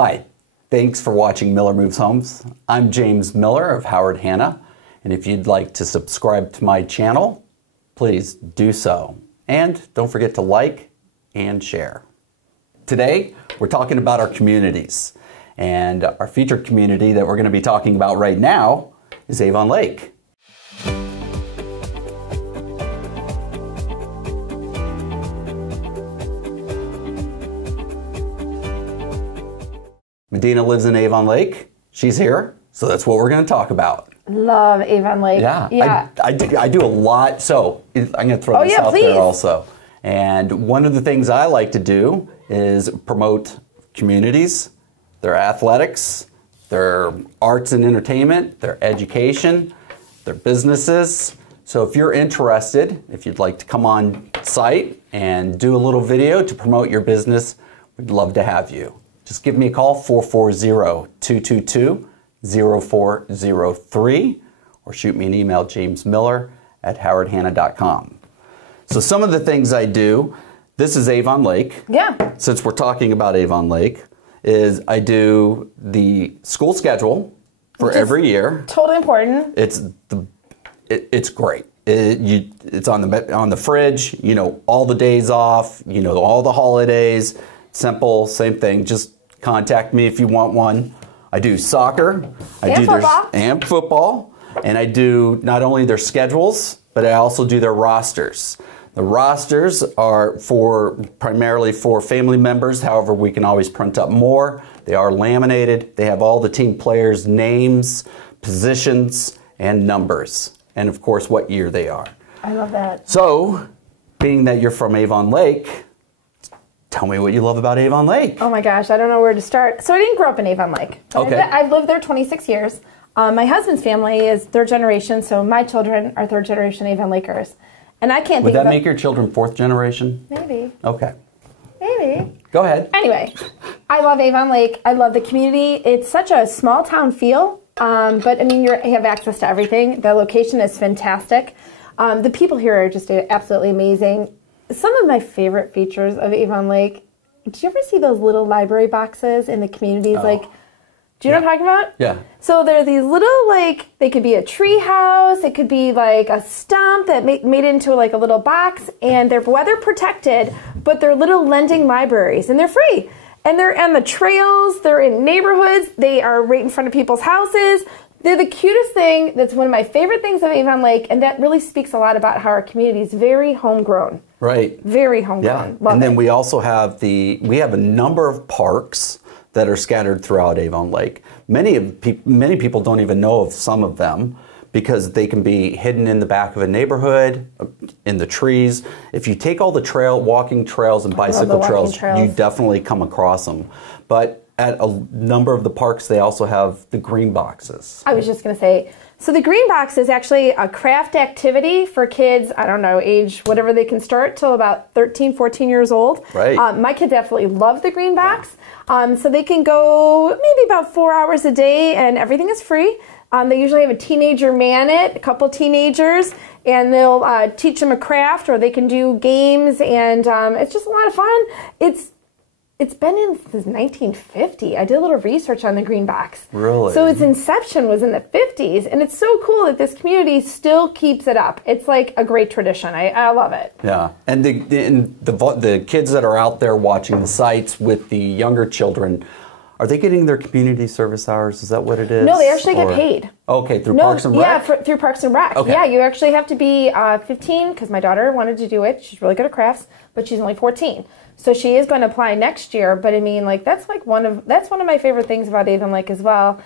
Hi, thanks for watching Miller Moves Homes. I'm James Miller of Howard Hanna, and if you'd like to subscribe to my channel, please do so. And don't forget to like and share. Today, we're talking about our communities, and our featured community that we're going to be talking about right now is Avon Lake. Medina lives in Avon Lake. She's here, so that's what we're going to talk about. Love Avon Lake. Yeah. I do a lot, so I'm going to throw this out there also. And one of the things I like to do is promote communities, their athletics, their arts and entertainment, their education, their businesses. So if you're interested, if you'd like to come on site and do a little video to promote your business, we'd love to have you. Just give me a call, 440-222-0403, or shoot me an email, jamesmiller@howardhanna.com. So some of the things I do, this is Avon Lake. Yeah. Since we're talking about Avon Lake, is I do the school schedule for every year. Totally important. It's great. It's on the fridge. You know all the days off. You know all the holidays. Simple, same thing. Just contact me if you want one. I do soccer. And football. And I do not only their schedules, but I also do their rosters. The rosters are primarily for family members. However, we can always print up more. They are laminated. They have all the team players' names, positions, and numbers. And of course, what year they are. I love that. So, being that you're from Avon Lake, tell me what you love about Avon Lake. Oh my gosh, I don't know where to start. So I didn't grow up in Avon Lake. Okay. I've lived there 26 years. My husband's family is third generation, so my children are third generation Avon Lakers. And I can't Would that make your children fourth generation? Maybe. Okay. Maybe. Go ahead. Anyway, I love Avon Lake. I love the community. It's such a small town feel, but I mean, you have access to everything. The location is fantastic. The people here are just absolutely amazing. Some of my favorite features of Avon Lake, did you ever see those little library boxes in the communities? Oh. Do you know what I'm talking about? Yeah. So there are these little, they could be a tree house, it could be like a stump that made into like a little box, and they're weather protected, but they're little lending libraries, and they're free. And they're on the trails, they're in neighborhoods, they are right in front of people's houses. They're the cutest thing. That's one of my favorite things of Avon Lake, and that really speaks a lot about how our community is very homegrown. Right. Very homegrown. Yeah. Love and then it. we also have we have a number of parks that are scattered throughout Avon Lake. Many people don't even know of some of them because they can be hidden in the back of a neighborhood, in the trees. If you take all the walking trails and bicycle trails, you definitely come across them. But at a number of the parks, they also have the green boxes. I was just going to say, so the green box is actually a craft activity for kids, I don't know, age whatever they can start till about 13, 14 years old. Right. My kids absolutely love the green box. So they can go maybe about 4 hours a day and everything is free. They usually have a teenager man it, a couple teenagers, and they'll teach them a craft, or they can do games, and it's just a lot of fun. It's been in since 1950. I did a little research on the green box. Really? So its inception was in the 50s, and it's so cool that this community still keeps it up. It's like a great tradition. I love it. Yeah, and the kids that are out there watching the sites with the younger children, are they getting their community service hours? Is that what it is? No, they actually get paid. Okay, through Parks and Rec? Yeah, through Parks and Rec. Okay. Yeah, you actually have to be 15, because my daughter wanted to do it. She's really good at crafts, but she's only 14. So she is going to apply next year, but I mean, that's one of my favorite things about Avon Lake as well.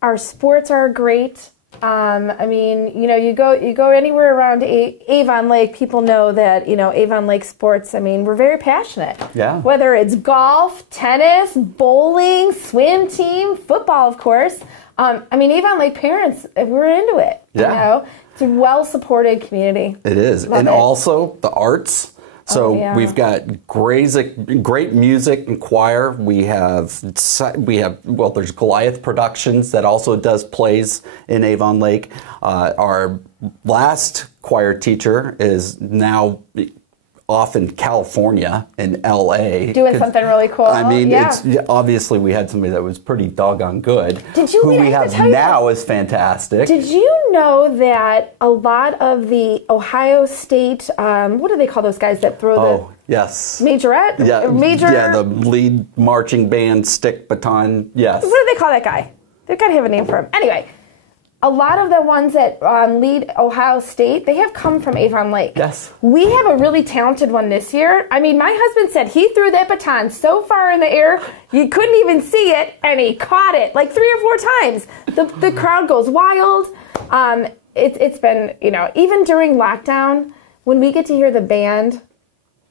Our sports are great. I mean, you go anywhere around Avon Lake, people know that, Avon Lake sports, I mean, we're very passionate. Yeah. Whether it's golf, tennis, bowling, swim team, football, of course. I mean, Avon Lake parents, we're into it. Yeah. It's a well-supported community. It is. Love and it. Also the arts. So we've got great music and choir. We have there's Goliath Productions that also does plays in Avon Lake. Our last choir teacher is now off in California, in LA. Doing something really cool. I mean, yeah. it's obviously we had somebody that was pretty doggone good. Did you, who I we have to have tell you now this. is fantastic. Did you know that a lot of the Ohio State, what do they call those guys that throw Oh, yes. majorette? Yeah, Major? yeah, the lead marching band stick baton, yes. What do they call that guy? They've got to have a name for him. Anyway, a lot of the ones that lead Ohio State, they have come from Avon Lake. Yes. We have a really talented one this year. I mean, my husband said he threw that baton so far in the air, you couldn't even see it, and he caught it like 3 or 4 times. The crowd goes wild. It's been, you know, even during lockdown, when we get to hear the band,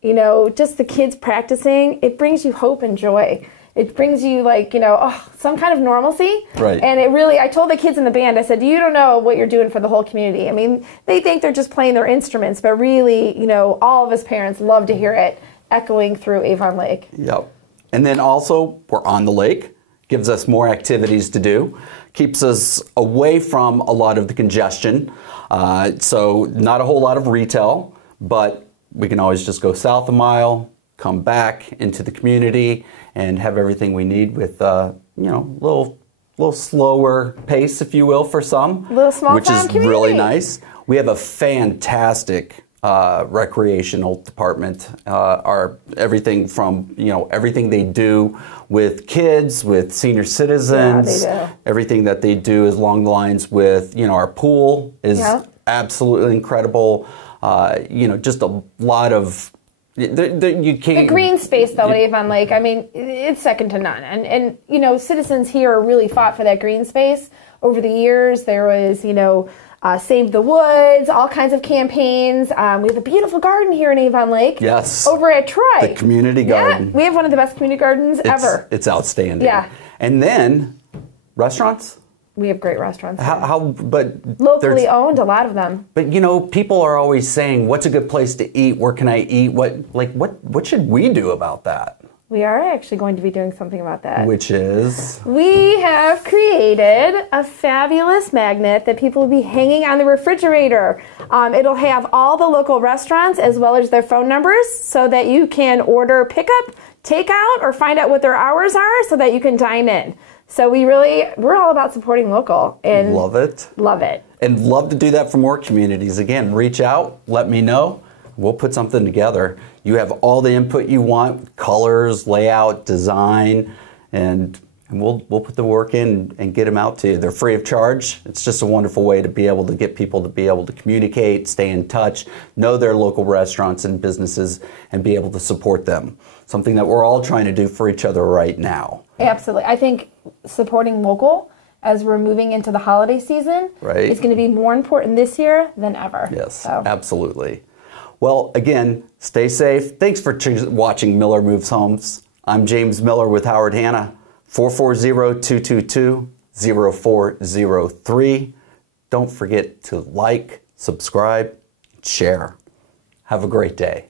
you know, just the kids practicing, it brings you hope and joy. It brings you, like, you know, some kind of normalcy. Right. And it really, I told the kids in the band, I said, you don't know what you're doing for the whole community. I mean, they think they're just playing their instruments, but really, you know, all of us parents love to hear it echoing through Avon Lake. Yep. And then also, we're on the lake. Gives us more activities to do. Keeps us away from a lot of the congestion. So not a whole lot of retail, but we can always just go south a mile, come back into the community, and have everything we need with, you know, little slower pace, if you will, for some. Little small which town is community. really nice. We have a fantastic recreational department. Everything from, you know, everything they do with kids, with senior citizens. Yeah, they do. Everything that they do is along the lines with, you know, our pool is absolutely incredible. You know, just a lot of. You can't. The green space, though, at Avon Lake, I mean, it's second to none. And you know, citizens here really fought for that green space over the years. There was, you know, Save the Woods, all kinds of campaigns. We have a beautiful garden here in Avon Lake. Yes. Over at Troy. The community garden. Yeah, we have one of the best community gardens ever. It's outstanding. Yeah. And then restaurants. We have great restaurants. But locally owned, a lot of them. But you know, people are always saying, "What's a good place to eat? Where can I eat?" What should we do about that? We are actually going to be doing something about that. Which is? We have created a fabulous magnet that people will be hanging on the refrigerator. It'll have all the local restaurants as well as their phone numbers so that you can order pickup, takeout, or find out what their hours are so that you can dine in. So we're all about supporting local. And love it. Love it. And love to do that for more communities. Again, reach out, let me know. We'll put something together. You have all the input you want, colors, layout, design, and we'll put the work in and get them out to you. They're free of charge. It's just a wonderful way to be able to get people to be able to communicate, stay in touch, know their local restaurants and businesses, and be able to support them. Something that we're all trying to do for each other right now. Absolutely. I think supporting local as we're moving into the holiday season is going to be more important this year than ever. Yes, absolutely. Well, again, stay safe. Thanks for watching Miller Moves Homes. I'm James Miller with Howard Hanna, 440-222-0403. Don't forget to like, subscribe, share. Have a great day.